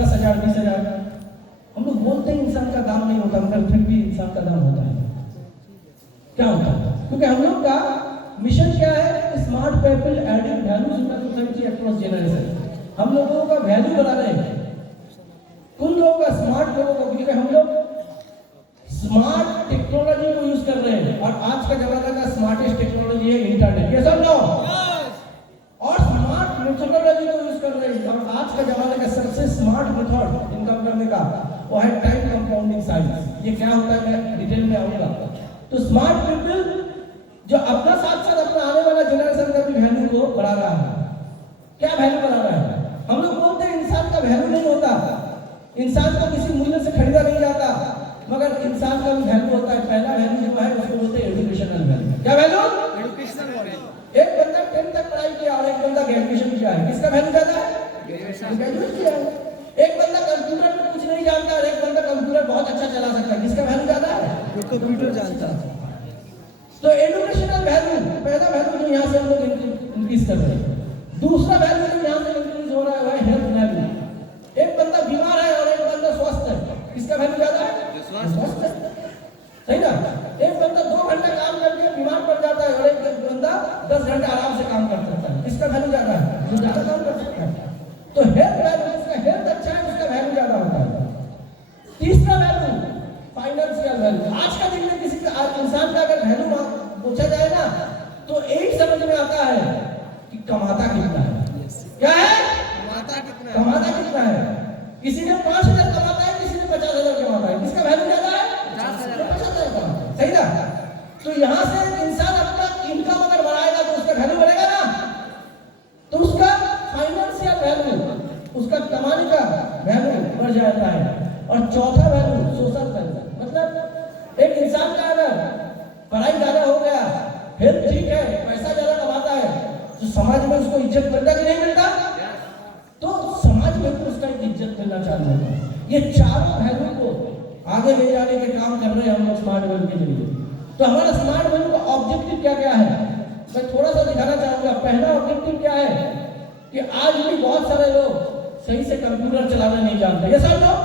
10,000 20,000। हम लोग बोलते हैं इंसान का दाम नहीं होता, मगर फिर भी इंसान का दाम होता है। क्या होता है? क्योंकि हम लोग का मिशन क्या है? Smart people adding values in the society across generation. हम लोगों का वैल्यू बढ़ा रहे हैं, उन लोगों का, स्मार्ट लोगों को, क्योंकि हम लोग स्मार्ट टेक्नोलॉजी को यूज कर रहे हैं और आज का जमाना का स्मार्टेस्ट टेक्नोलॉजी है इंटरनेट। ये सब लो और स्मार्ट मेथोडोलॉजी को यूज कर रहे हैं और आज का जमाने का सबसे स्मार्ट मेथड इनकम करने का वो है टाइम कंपाउंडिंग साइंस। ये क्या होता है मैं डिटेल में आऊंगा। तो स्मार्ट पीपल जो अपना साथ साथ अपना आने वाला जनरेशन का भी वैल्यू को बढ़ा रहा है। क्या वैल्यू बढ़ा रहा है? हम लोग बोलते हैं इंसान का वैल्यू नहीं होता, इंसान को किसी मूल्य से खरीदा नहीं जाता, मगर इंसान का भी वैल्यू होता है। पहला वैल्यू जो है उसको बोलते हैं एजुकेशनल वैल्यू। क्या वैल्यू? Educational value. एक बंदा 10th तक पढ़ाई किया और एक बंदा ग्रेजुएशन किया है, किसका वैल्यू ज्यादा है? ग्रेजुएट किया है। एक बंदा कंप्यूटर में कुछ नहीं जानता और एक बंदा कंप्यूटर बहुत अच्छा चला सकता है, किसका वैल्यू ज्यादा है? जो कंप्यूटर जानता है। तो एजुकेशनल वैल्यू पहला वैल्यू जो यहाँ से हम लोग इंक्रीज कर रहे हैं। दूसरा वैल्यू जो यहाँ से इंक्रीज हो रहा है वह हेल्थ वैल्यू। एक बंदा बीमार है और एक बंदा स्वस्थ है, किसका वैल्यू ज्यादा है? स्वस्थ है, सही ना? एक बंदा 2 घंटा काम करके बीमार पड़ जाता है और एक बंदा 10 घंटा आराम से काम कर सकता है, किसका वैल्यू ज्यादा है? जो ज्यादा काम कर सकता है। तो हेल्थ वैल्यू, जिसका हेल्थ अच्छा है उसका वैल्यू ज्यादा होता है। तीसरा वैल्यू फाइनेंशियल वैल्यू। आज का दिन में किसी का इंसान का अगर वैल्यू पूछा जाए ना तो एक समझ में आता है कि कमाता कितना है। क्या है? कमाता कितना है? किसी ने 5,000 कमाता है, किसी ने 50,000 कमाता है, किसका वैल्यू ज्यादा है? 50,000 कमाता है, सही ना? तो यहाँ से इंसान अपना इनकम अगर बढ़ाएगा तो उसका वैल्यू बढ़ेगा ना, तो उसका फाइनेंशियल वैल्यू, उसका कमाने का वैल्यू बढ़ जाता है। और चौथा वैल्यू सोशल वैल्यू, मतलब एक इंसान का अगर पढ़ाई ज्यादा हो गया, हेल्थ ठीक है, पैसा ज्यादा कमाता है, तो समाज में उसको इज्जत मिलता कि नहीं मिलता? तो समाज में भी उसका इज्जत मिलना चालू होगा। ये चारों वैल्यू को आगे ले जाने के काम कर रहे हैं हम लोग स्मार्ट वैल्यू के जरिए। तो हमारा स्मार्ट वैल्यू का ऑब्जेक्टिव क्या क्या है मैं थोड़ा सा दिखाना चाहूंगा। पहला ऑब्जेक्टिव क्या है कि आज भी बहुत सारे लोग सही से कंप्यूटर चलाना नहीं जानते। ये सब लोग,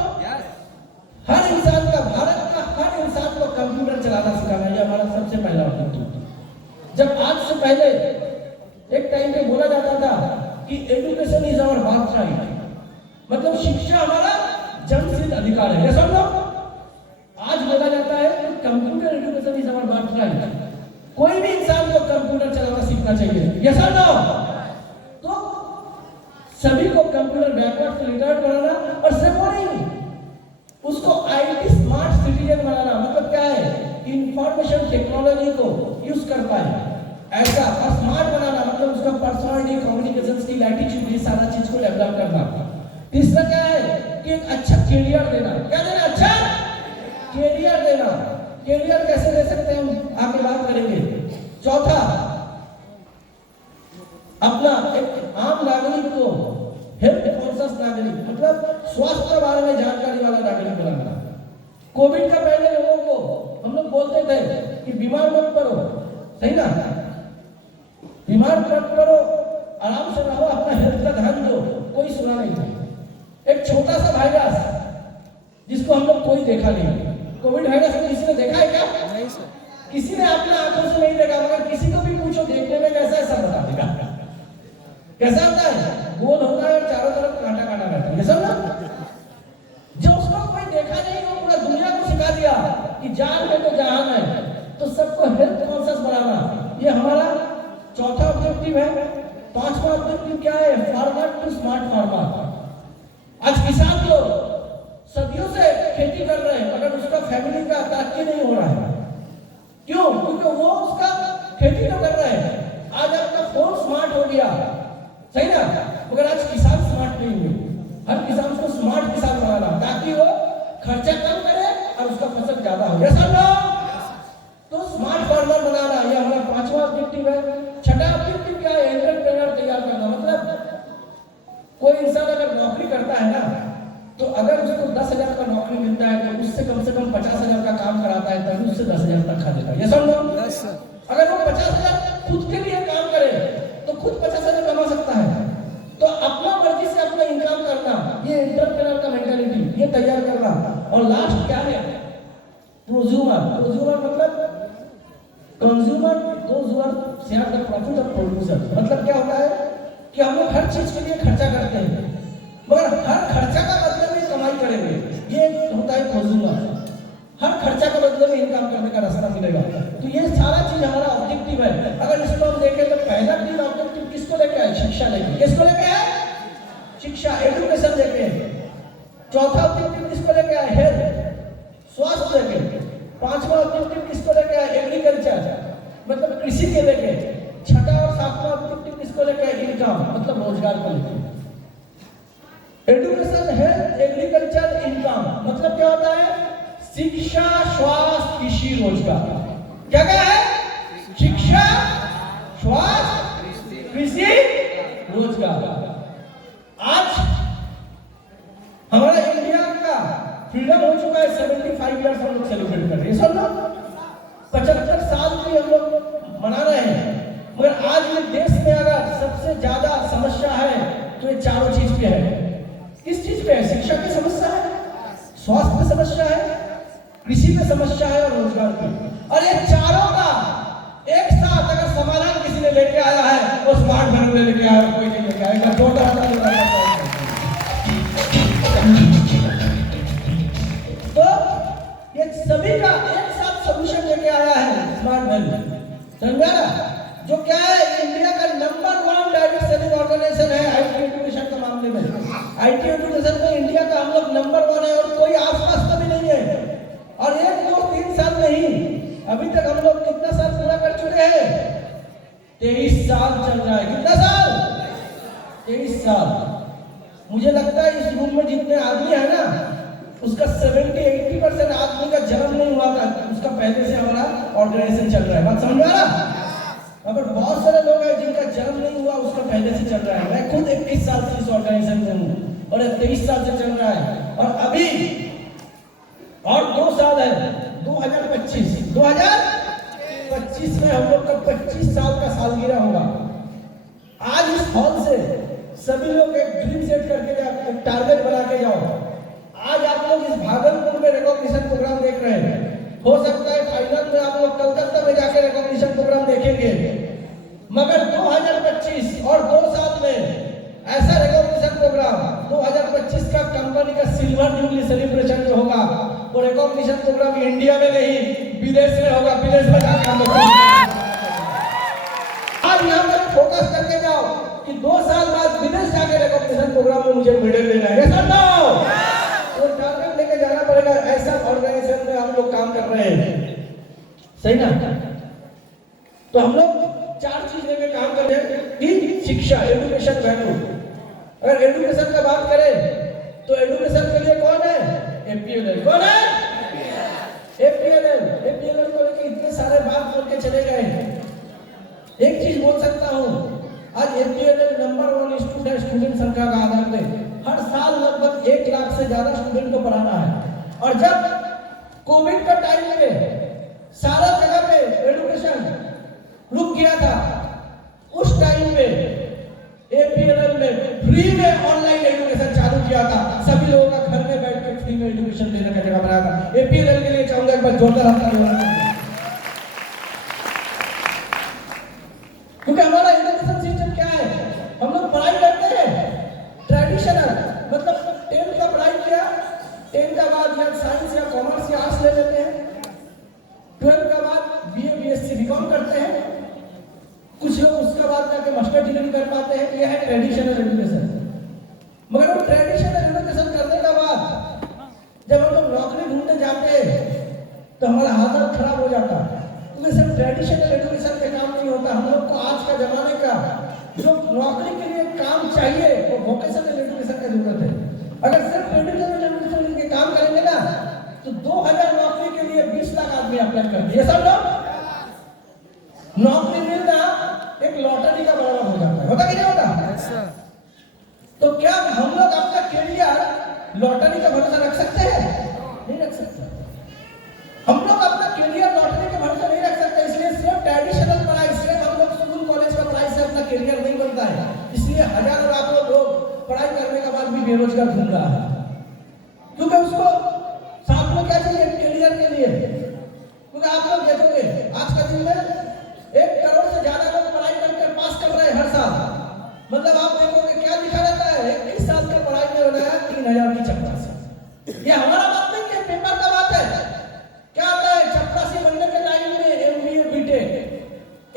हर इंसान का, भारत का हर इंसान को कंप्यूटर चलाना सिखाना, ये हमारा सबसे पहला ऑब्जेक्टिव। जब आज से पहले एक टाइम पे बोला जाता था कि education is our birth right, मतलब शिक्षा हमारा जन्मसिद्ध अधिकार है। ये सब लोग, आज बोला जाता है कि computer education is our birth right. कोई भी इंसान को कंप्यूटर चलाना सीखना चाहिए। ये सब लोग, तो सभी को कंप्यूटर बैकवर्ड से रिटायर्ड बनाना, और सिर्फ वो नहीं, उसको आईटी स्मार्ट सिटीजन बनाना। मतलब क्या है? इंफॉर्मेशन टेक्नोलॉजी को यूज कर पाए ऐसा, और स्मार्ट बनाना मतलब उसका पर्सनालिटी, कम्युनिकेशन स्किल, एटीट्यूड, ये सारा चीज को डेवलप करना। तीसरा क्या है कि एक अच्छा कैरियर देना। क्या देना? अच्छा कैरियर देना। कैरियर कैसे दे सकते हैं हम आगे बात करेंगे। चौथा, अपना एक आम नागरिक को हेल्थ कॉन्शियस नागरिक, मतलब स्वास्थ्य के बारे में जानकारी वाला नागरिक बनाना। कोविड का पहले लोगों को हम लोग बोलते थे कि बीमार मत पड़ो, सही ना? बीमार मत पड़ो, आराम से रहो, अपना हेल्थ का ध्यान दो, कोई सुना नहीं था। एक छोटा सा वायरस जिसको हम लोग कोई देखा नहीं, कोविड वायरस को किसी ने देखा है क्या? नहीं सर, किसी ने अपने आंखों से नहीं देखा, मगर किसी को भी पूछो देखने में कैसा है, सब बता देगा। कैसा होता है? गोल होता है और चारों तरफ कांटा कांटा रहता है। ये सब ना, जो उसको कोई देखा नहीं, वो पूरा दुनिया को सिखा दिया कि जान है तो जहान है। तो सबको हेल्थ कॉन्शियस बनाना, ये हमारा चौथा ऑब्जेक्टिव है। पांचवा ऑब्जेक्टिव क्या है? Farmer to smart farmer. आज किसान लोग सदियों से खेती कर रहे हैं, मगर उसका फैमिली का तरक्की नहीं हो रहा है। क्यों? क्योंकि वो उसका खेती तो कर रहे हैं। आज आपका फोन स्मार्ट हो गया, सही ना? मगर आज किसान स्मार्ट नहीं हुए। हर किसान को स्मार्ट किसान बनाना, ताकि वो खर्चा कम करे और उसका फसल ज्यादा हो। ऐसा ना, तो स्मार्ट फार्मर बनाना, ये हमारा पांचवा ऑब्जेक्टिव है। छठा ऑब्जेक्टिव क्या है? एंटरप्रेन्योर तैयार करना। मतलब कोई इंसान अगर नौकरी करता है ना, तो अगर उसको 10,000 का नौकरी मिलता है तो उससे कम से कम 50,000 का काम कराता है, तभी उससे 10,000 तक खा देता है। ये सब लोग, अगर वो 50,000 खुद के लिए काम करे तो खुद 50,000 कमा सकता है। तो अपना मर्जी से अपना इनकम करना, ये एंटरप्रेन्योर का ये तैयार करना। और लास्ट क्या है? प्रोज्यूमर। प्रोज्यूमर मतलब consumer those who are share the profit of producer. मतलब क्या होता है कि हम लोग हर चीज के लिए खर्चा करते हैं, मगर हर खर्चा का बदले में कमाई करेंगे, ये होता है प्रोज्यूमर। हर खर्चा के बदले में इनकम करने का रास्ता मिलेगा। तो ये सारा चीज हमारा ऑब्जेक्टिव है। अगर इसको हम देखें तो पहला तीन ऑब्जेक्टिव किसको लेके आए? शिक्षा लेके। किसको लेके आए? शिक्षा, एजुकेशन लेके। चौथा ऑब्जेक्टिव किसको लेके आए? हेल्थ, स्वास्थ्य लेके। पांचवा ऑब्जेक्टिव किसको लेके आए? एग्रीकल्चर, मतलब कृषि के लेके। छठा और सातवां ऑब्जेक्टिव किसको लेके आए? इनकम, मतलब रोजगार को लेके। एजुकेशन, हेल्थ, एग्रीकल्चर, इनकम, मतलब क्या होता है? शिक्षा, स्वास्थ्य, कृषि, रोजगार। क्या क्या है? शिक्षा, स्वास्थ्य, कृषि, रोजगार। आज हमारा इंडिया का फ्रीडम हो चुका है, 75 ईयर्स हम लोग सेलिब्रेट कर रहे हैं। सब लोग 75 साल की हम लोग मना रहे हैं, मगर आज ये देश में अगर सबसे ज्यादा समस्या है तो ये चारों चीज पे है। किस चीज पे है? शिक्षा की समस्या है, स्वास्थ्य पे समस्या है, कृषि पे समस्या है और रोजगार पे। और ये चारों का एक साथ अगर समाधान किसी ने लेके आया है, वो स्मार्ट भारत लेके आया, कोई नहीं लेके आएगा। छोटा तो ये सभी का एक साथ सोल्यूशन लेके आया है स्मार्ट भारत। समझा ना? जो क्या है, इंडिया का नंबर 1 डायरेक्ट सेलिंग ऑर्गेनाइजेशन है आईटी एजुकेशन के मामले में। आईटी एजुकेशन में इंडिया का हम लोग नंबर 1 है और कोई आसपास का भी नहीं है। और 1 2 3 साल नहीं, अभी तक हम लोग कितना साल पूरा कर चुके हैं? 23 साल चल रहा है। कितना साल? 23 साल। मुझे लगता है इस रूम में जितने आदमी है ना, उसका 70-80% आदमी का जन्म नहीं हुआ था, उसका पहले से हमारा ऑर्गेनाइजेशन चल रहा है। बात समझ में आ रहा? अगर बहुत सारे लोग हैं जिनका जन्म नहीं हुआ, उसका पहले से चल रहा है। मैं खुद 21 साल से इस ऑर्गेनाइजेशन में हूँ और 23 साल से चल रहा है। और अभी और 2 साल है, 2025 में हम लोग का 25 साल का सालगिरह होगा। आज इस हॉल से सभी लोग एक ड्रीम सेट करके जाओ, एक टारगेट बना के जाओ। आज आप लोग इस भागलपुर में रिकॉग्निशन प्रोग्राम देख रहे हैं, हो सकता है फाइनल में आप लोग कलकत्ता में जाकर रिकॉग्निशन प्रोग्राम देखेंगे, मगर 2025 और 2 साल में ऐसा रिकॉग्निशन प्रोग्राम 2025 का कंपनी का सिल्वर जुबली सेलिब्रेशन जो होगा, वो रिकॉग्निशन प्रोग्राम इंडिया में नहीं विदेश में होगा। विदेश में जाकर हम लोग आज यहाँ पर फोकस करके जाओ कि 2 साल बाद विदेश जाकर रिकॉग्निशन प्रोग्राम में मुझे मेडल लेना है। ऐसा ना हो, तो टारगेट लेके जाना पड़ेगा। ऐसा ऑर्गेनाइजेशन में हम लोग काम कर रहे हैं, सही ना? तो हम लोग 4 चीज लेके काम कर रहे हैं कि शिक्षा, एजुकेशन, वैल्यू। अगर एजुकेशन का बात करें तो एजुकेशन के लिए कौन है? एपीएलएल। कौन है? एपीएलएल को लेके इतने सारे बात बोल के चले गए। एक चीज बोल सकता हूँ, आज एपीएलएल नंबर 1 इंस्टीट्यूट है स्टूडेंट संख्या का आधार पे। हर साल लगभग 1 लाख से ज्यादा स्टूडेंट को पढ़ाना है। और जब कोविड का टाइम में सारा जगह पे एजुकेशन रुक गया था, उस टाइम में एपीएलएल ने फ्री में ऑनलाइन एजुकेशन चालू किया था। सभी लोगों का घर में बैठ कर फ्री में एजुकेशन देने का जगह बनाया था। एपीएलएल के लिए चाहूंगा एक बार जोरदार ताली, क्योंकि हमारा एजुकेशन सिस्टम क्या है? हम लोग पढ़ाई करते हैं ट्रेडिशनल, मतलब 10th का पढ़ाई किया, 10th का बाद या साइंस या कॉमर्स या आर्ट्स ले लेते हैं, 12th का बाद बीए बीएससी बीकॉम करते हैं, कुछ लोग उसके बाद जाके मास्टर डिग्री कर पाते हैं। यह है ट्रेडिशनल एजुकेशन। मगर वो ट्रेडिशनल एजुकेशन करने के बाद जब हम लोग नौकरी ढूंढने जाते हैं तो हमारा हालत खराब हो जाता है, क्योंकि सिर्फ ट्रेडिशनल एजुकेशन के काम नहीं होता। हम लोग को आज का जमाने का जो नौकरी के लिए काम चाहिए वो वोकेशनल एजुकेशन का जरूरत है। अगर सिर्फ ट्रेडिशनल एजुकेशन के काम करेंगे ना तो 2000 नौकरी के लिए 20 लाख आदमी अप्लाई कर दिए। सब लोग नौकरी मिलना एक लॉटरी का बराबर हो जाता है। होता कि नहीं होता? तो क्या हम लोग अपना कैरियर लॉटरी का भरोसा रख सकते हैं? नहीं रख सकते। हम लोग अपना कैरियर लॉटरी के भरोसा नहीं रख सकते। इसलिए सिर्फ ट्रेडिशनल पढ़ाई, सिर्फ हम लोग स्कूल कॉलेज का पढ़ाई से अपना कैरियर नहीं बनता है। इसलिए हजारों लाखों लोग पढ़ाई करने के बाद भी बेरोजगार घूम रहा है। क्योंकि उसको साथ में क्या चाहिए कैरियर के लिए। क्योंकि आप लोग देखोगे आज के दिन में 1 करोड़ से ज्यादा लोग पढ़ाई करके पास कर रहे हैं हर साल। मतलब आप देखोगे क्या लिखा रहता है 21 साल की पढ़ाई में हो रहा है 3000 की चपरासी। ये हमारा बात नहीं है, पेपर का बात है। क्या आता है चपरासी बनने के टाइम में एमबीए बीटेक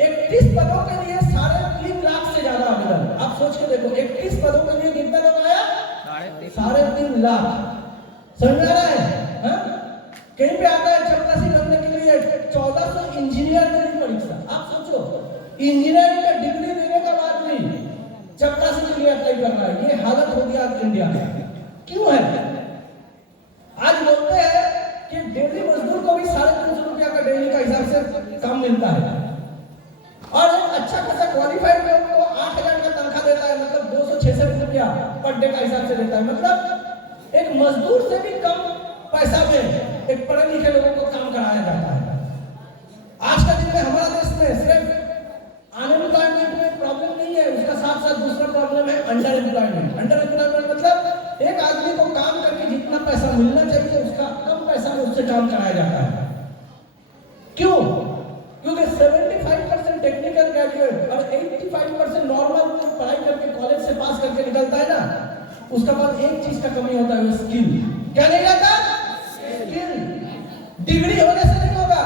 31 पदों के लिए 3.5 लाख से ज्यादा आवेदन। आप सोच के देखो 31 पदों के लिए कितना लोग आया 3.5 लाख। समझ में आ रहा है हा? कहीं पे आता है चपरासी बनने के लिए 1400 इंजीनियर की परीक्षा। आप सोचो इंजीनियरिंग का डिग्री देने का बाद भी चपरासी के लिए अप्लाई कर रहा है। ये हालत हो गया इंडिया में। क्यों है? आज बोलते हैं कि डेली मजदूर को भी 350 रुपया का डेली का हिसाब से काम मिलता है और एक अच्छा खासा क्वालिफाइड लोग को 8000 का तनख्वाह देता है। मतलब 266 रुपया पर डे का हिसाब से देता है। मतलब एक मजदूर से भी कम पैसा में एक पढ़े लिखे लोगों को काम कराया जाता है। आज का दिन में हमारा देश में सिर्फ अनएम्प्लॉयमेंट में प्रॉब्लम नहीं है, उसका साथ साथ दूसरा प्रॉब्लम है अंडर एम्प्लॉयमेंट। अंडर एम्प्लॉयमेंट मतलब एक आदमी को काम करके जितना पैसा मिलना चाहिए उसका कम पैसा में उससे काम कराया जाता है। क्यों? क्योंकि 75% टेक्निकल ग्रेजुएट और 85% नॉर्मल पढ़ाई करके कॉलेज से पास करके निकलता है ना, उसका बाद एक चीज का कमी होता है, वो स्किल। क्या नहीं रहता? स्किल। डिग्री होने से नहीं होगा,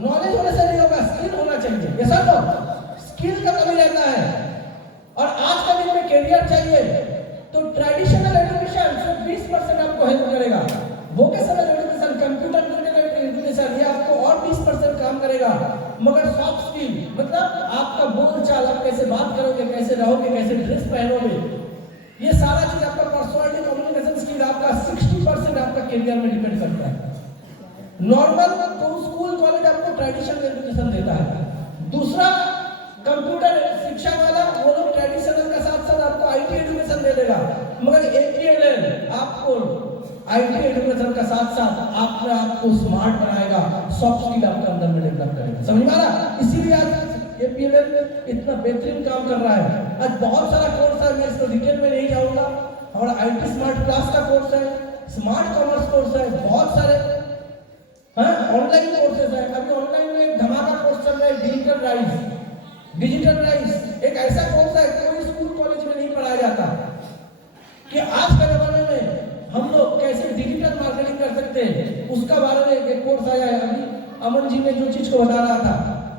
नॉलेज होने से नहीं होगा, स्किल होना चाहिए। ये सब स्किल का कमी रहता है। और आज का दिन में कैरियर चाहिए तो ट्रेडिशनल एजुकेशन सिर्फ 20% आपको हेल्प करेगा। वोकेशनल एजुकेशन, कंप्यूटर एजुकेशन ये आपको और 20% काम करेगा। मगर सॉफ्ट स्किल मतलब आपका बोलचाल, आप कैसे बात करोगे, कैसे रहोगे, कैसे ड्रेस पहनोगे, ये सारा चीज आपका पर्सनालिटी कम्युनिकेशन स्किल आपका 60% आपका करियर में डिपेंड करता है। नॉर्मल तो स्कूल कॉलेज आपको ट्रेडिशनल एजुकेशन देता है। दूसरा कंप्यूटर शिक्षा वाला वो लोग ट्रेडिशनल का साथ साथ आपको आईटी एजुकेशन दे देगा। मगर एपीएलएल आपको आईटी एजुकेशन का साथ साथ आपको स्मार्ट बनाएगा, सॉफ्ट स्किल आपके अंदर में डेवलप करेगा। समझ में आ रहा? इसीलिए आज एपीएलएल इतना बेहतरीन काम कर रहा है। आज बहुत सारा कोर्स है, मैं इसको डिटेल में नहीं जाऊंगा। हमारा आईटी स्मार्ट क्लास का कोर्स है, स्मार्ट कॉमर्स कोर्स है, बहुत सारे ऑनलाइन कोर्सेज है। अभी ऑनलाइन में एक धमाका कोर्स चल रहा है डिजिटल राइज। एक ऐसा कोर्स है कोई स्कूल कॉलेज में नहीं पढ़ाया जाता कि आज के जमाने में हम लोग कैसे डिजिटल मार्केटिंग कर सकते हैं, उसका बारे में एक कोर्स आया है। अभी अमन जी ने जो चीज को बता रहा था,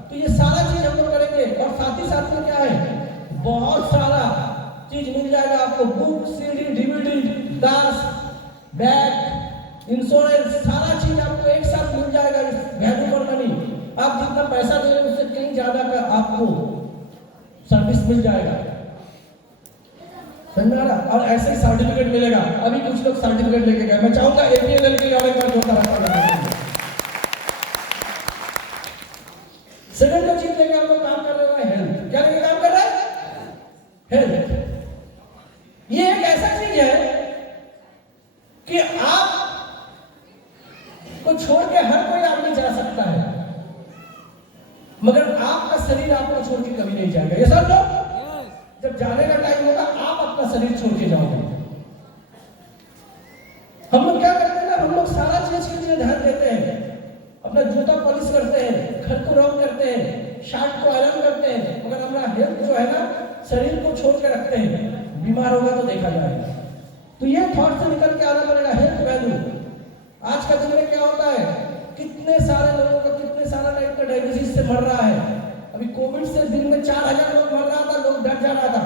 तो ये सारा चीज हम लोग करेंगे। और साथ ही साथ में क्या है, बहुत सारा चीज मिल जाएगा आपको, book, CD, DVD, class, bag, insurance, सारा चीज आपको एक साथ मिल जाएगा। वैल्यू फॉर मनी, आप जितना पैसा दे रहे हैं उससे कहीं ज्यादा का आपको सर्विस मिल जाएगा। समझा? और ऐसे ही सर्टिफिकेट मिलेगा। अभी कुछ लोग सर्टिफिकेट लेके गए, मैं चाहूंगा एपीएलएल के लिए और एक बार जोरदार तालियां। सेकंड जो चीज लेके हम लोग काम कर रहे हैं हेल्थ। क्या लेके काम कर रहे हैं? हेल्थ। ये एक ऐसा चीज है कि आप को छोड़ के हर कोई आदमी जा सकता है, मगर आपका शरीर आपको छोड़ के कभी नहीं जाएगा। ये सब लोग जब जाने का टाइम होगा आप अपना शरीर छोड़ के जाओगे। हम लोग क्या करते हैं ना, हम लोग सारा चीज के लिए ध्यान देते हैं, अपना जूता पॉलिश करते हैं, घर को रंग करते हैं, शर्ट को आयरन करते हैं, मगर हमारा हेल्थ जो है ना, शरीर को छोड़ के रखते हैं। बीमार होगा तो देखा जाएगा। तो ये थॉट से निकल के आना पड़ेगा हेल्थ वैल्यू। आज का दिन में क्या होता है, कितने सारे लोगों का कितने सारा टाइप का डायबिटीज से मर रहा है। अभी कोविड से दिन में 4000 लोग मर रहा था, लोग डर जा रहा था।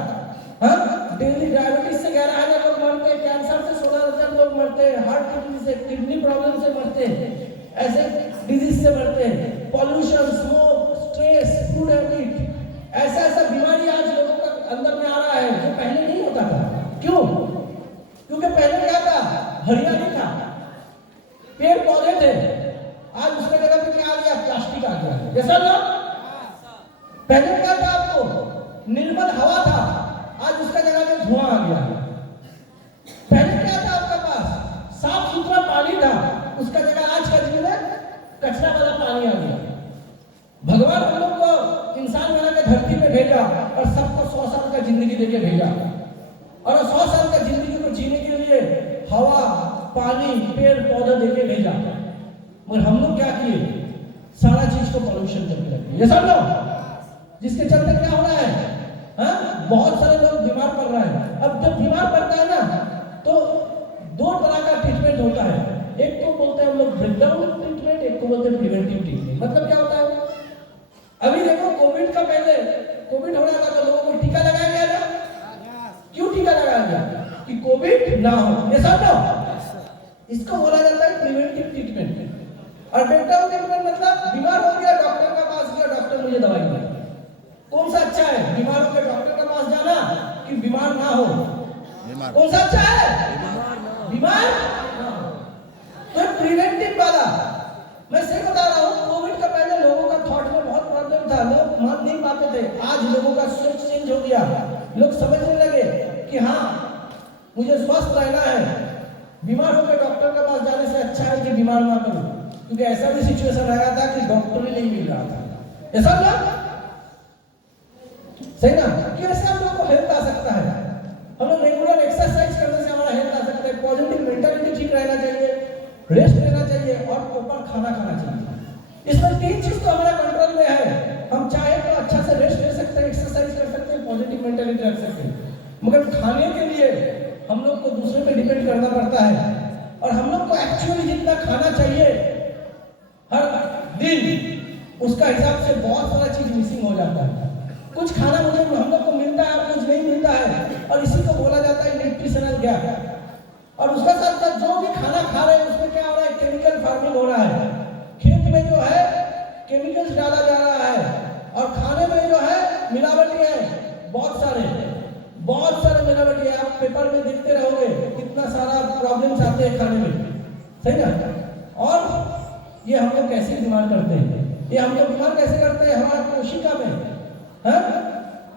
हाँ, डेली डायबिटीज से 11000 लोग मरते हैं, कैंसर से 16000 लोग मरते हैं, हार्ट डिजीज से, किडनी प्रॉब्लम से मरते हैं, ऐसे डिजीज से मरते हैं। Pollution, smoke, stress, food habit, ऐसा ऐसा बीमारी आज लोगों के अंदर में आ रहा है जो पहले नहीं होता था। क्यों? क्योंकि पहले क्या था, हरियाली था, पेड़ पौधे थे। आज उसके जगह पे क्या आ गया, प्लास्टिक आ गया। जैसा ना पहले क्या था, आपको निर्मल हवा था, आज उसका जगह में धुआं आ गया। पहले क्या था आपका पास, साफ सुथरा पानी था, उसका जगह आज का दिन में कचरा वाला पानी आ गया। भगवान हम लोग को इंसान बना के धरती पे भेजा और सबको 100 साल का जिंदगी देके भेजा, और 100 साल का जिंदगी को जीने के लिए हवा, पानी, पेड़ पौधे देके भेजा, मगर हम लोग क्या किए, सारा चीज को पॉल्यूशन करके रखे। ये सब लोग जिसके चलते क्या हो रहा है, बहुत सारे लोग बीमार पड़ रहे हैं। अब जब बीमार पड़ता है ना, तो दो तरह का ट्रीटमेंट होता है। एक को बोलते हैं हम लोग ब्रेकडाउन ट्रीटमेंट, एक को बोलते हैं प्रिवेंटिव ट्रीटमेंट। मतलब क्या होता है, अभी देखो कोविड का पहले कोविड हो रहा था तो लोगों को टीका लगाया गया ना। क्यों टीका लगाया गया? कि कोविड ना हो। ये सब ना, इसको बोला जाता है प्रिवेंटिव ट्रीटमेंट। और ब्रेकडाउन ट्रीटमेंट मतलब बीमार हो गया, डॉक्टर के पास गया, डॉक्टर मुझे दवाई दे। कौन सा अच्छा है, बीमार हो गया डॉक्टर के पास जाना कि बीमार ना हो? कौन सा अच्छा है? बीमार ना हो। तो प्रिवेंटिव वाला मैं सही बता रहा हूँ। कोविड का पहले लोगों का थॉट में बहुत प्रॉब्लम था, लोग मान नहीं पाते थे। आज लोगों का सोच चेंज हो गया, लोग समझने लगे कि हाँ मुझे स्वस्थ रहना है, बीमार होकर डॉक्टर के पास जाने से अच्छा है कि बीमार ना करूं। क्योंकि ऐसा भी सिचुएशन आ रहा था कि डॉक्टर ही नहीं मिल रहा था। ऐसा ना सही ना, कैसे हम लोग को हेल्थ आ सकता है? हम लोग रेगुलर एक्सरसाइज करने से हमारा हेल्थ आ सकता है, पॉजिटिव मेंटालिटी ठीक रहना चाहिए, रेस्ट लेना चाहिए और प्रॉपर खाना खाना चाहिए। इसमें तीन चीज तो हमारा कंट्रोल में है। हम चाहे तो अच्छा से रेस्ट ले सकते हैं, एक्सरसाइज कर सकते हैं, पॉजिटिव मेंटालिटी रख सकते हैं, मगर खाने के लिए हम लोग को दूसरे पे डिपेंड करना पड़ता है। और हम लोग को एक्चुअली जितना खाना चाहिए हर दिन, उसका हिसाब से बहुत सारा चीज मिसिंग हो जाता है। कुछ खाना मुझे हम लोग को मिलता है, कुछ नहीं मिलता है, और इसी को बोला जाता है न्यूट्रिशनल गैप। और उसका साथ साथ जो भी खाना खा रहे हैं उसमें क्या हो रहा है, केमिकल फार्मिंग हो रहा है। खेत में जो है केमिकल्स डाला जा रहा है, और खाने में जो है मिलावटी है, बहुत सारे मिलावटी है। आप पेपर में देखते रहोगे कितना सारा प्रॉब्लम्स आते हैं खाने में, सही ना। और ये हम लोग कैसे बीमार करते हैं, ये हम लोग बीमार कैसे करते हैं, हमारा कोशिका में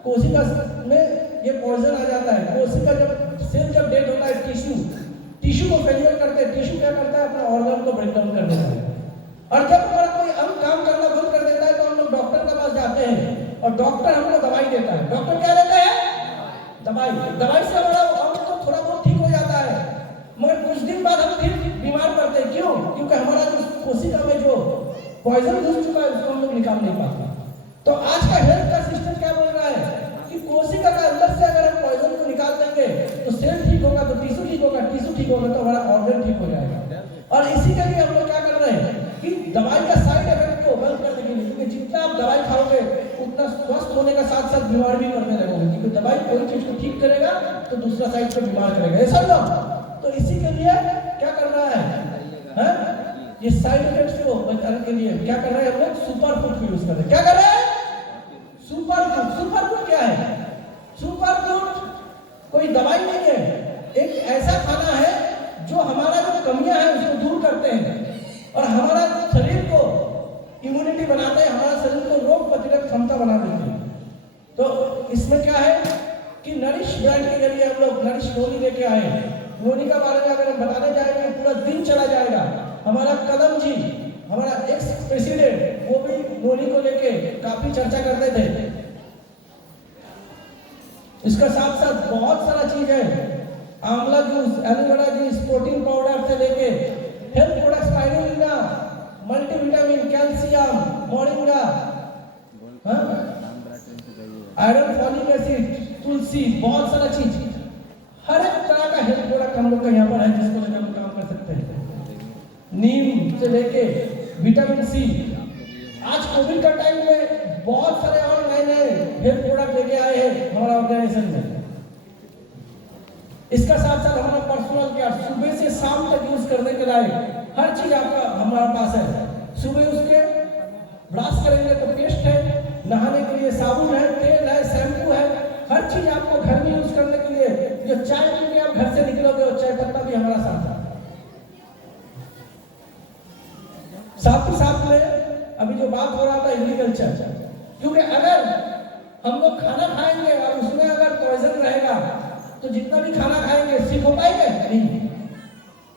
कोशिका में ये पॉइजन आ जाता है। कोशिका जब सेल जब डेड होता है, टिश्यू को फेलियर करते हैं, टिश्यू क्या करता है, अपने ऑर्गन को ब्रेक डाउन कर देता है। और जब हमारा कोई अंग काम करना बंद कर देता है तो हम लोग डॉक्टर के पास जाते हैं, और डॉक्टर हमको दवाई देता है। डॉक्टर क्या देता है? दवाई से हमारा अंग तो थोड़ा बहुत ठीक हो जाता है, मगर कुछ दिन बाद हम फिर बीमार पड़ते हैं। क्यों? क्योंकि हमारा जो कोशिका में जो पॉइजन घुस चुका है उसको हम लोग निकाल नहीं पाते। तो आज का हेल्थ का सिस्टम क्या बोल रहा है कि कोशिका का अंदर से अगर हम पॉइजन को निकाल देंगे तो सेल ठीक होगा, तो टिश्यू ठीक होगा, टिश्यू ठीक होगा तो हमारा ऑर्गन ठीक हो जाएगा। और इसी के लिए हम लोग क्या कर रहे हैं कि दवाई का साइड इफेक्ट को बंद करने के लिए, क्योंकि जितना आप दवाई खाओगे उतना स्वस्थ होने का साथ साथ बीमार भी करने लगोगे, क्योंकि दवाई कोई चीज को ठीक करेगा तो दूसरा साइड पे बीमार करेगा। ऐसा ना, तो इसी के लिए क्या कर रहा है, ये साइड इफेक्ट्स को बचाने के लिए क्या कर रहे हैं हम लोग, सुपर फूड यूज कर रहे हैं। क्या कर रहे हैं? सुपर फूड क्या है? सुपर फूड कोई दवाई नहीं है, एक ऐसा खाना है जो हमारा जो कमियां हैं उसको दूर करते हैं और हमारा शरीर को इम्यूनिटी बनाते हैं, हमारा शरीर को रोग प्रतिरोधक क्षमता बना देते हैं। तो इसमें क्या है कि नरिश ब्रांड के जरिए हम लोग नरिश नोनी लेके आए। नोनी के बारे में अगर हम बताने जाएंगे पूरा दिन चला जाएगा। हमारा कदम जी, हमारा एक्स प्रेसिडेंट, वो भी नोनी को लेके काफी चर्चा करते थे। इसका साथ साथ बहुत सारा चीज है, आंवला juice, aloe vera juice, protein powder से लेके health products, spirulina, multivitamin, calcium, moringa, iron, folic acid, तुलसी, बहुत सारा चीज, हर एक तरह का हेल्थ प्रोडक्ट हम लोग का यहाँ पर है जिसको लेकर हम काम कर सकते हैं। नीम से लेके विटामिन सी। आज कोविड का टाइम में बहुत सारे और नए हेल्थ प्रोडक्ट लेके आए हैं हमारा ऑर्गेनाइजेशन में। इसका साथ साथ हमारा पर्सनल केयर, सुबह से शाम तक यूज करने के लायक हर चीज आपका हमारा पास है। सुबह उसके ब्रश करेंगे तो पेस्ट है, नहाने के लिए साबुन है, तेल है, शैम्पू है, हर चीज आपको घर में यूज करने के लिए। जो चाय पी के आप घर से निकलोगे वो चाय पत्ता भी हमारा साथ है। साथ ही साथ में अभी जो बात हो रहा था एग्रीकल्चर, क्योंकि अगर हम लोग खाना खाएंगे और उसमें अगर पॉइजन रहेगा तो जितना भी खाना खाएंगे सिर्फ हो पाएगा नहीं।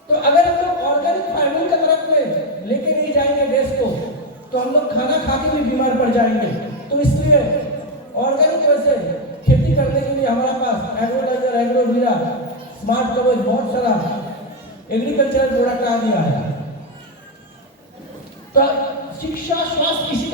तो अगर हम लोग ऑर्गेनिक फार्मिंग की तरफ में लेके नहीं जाएंगे देश को तो हम लोग खाना खा के भी बीमार पड़ जाएंगे। तो इसलिए ऑर्गेनिक वैसे खेती करने के लिए हमारा पास एग्रोलाइजर, एग्रोवीरा, स्मार्ट कवच, बहुत सारा एग्रीकल्चरल प्रोडक्ट आ गया है। तो शिक्षा स्वास्थ्य इसी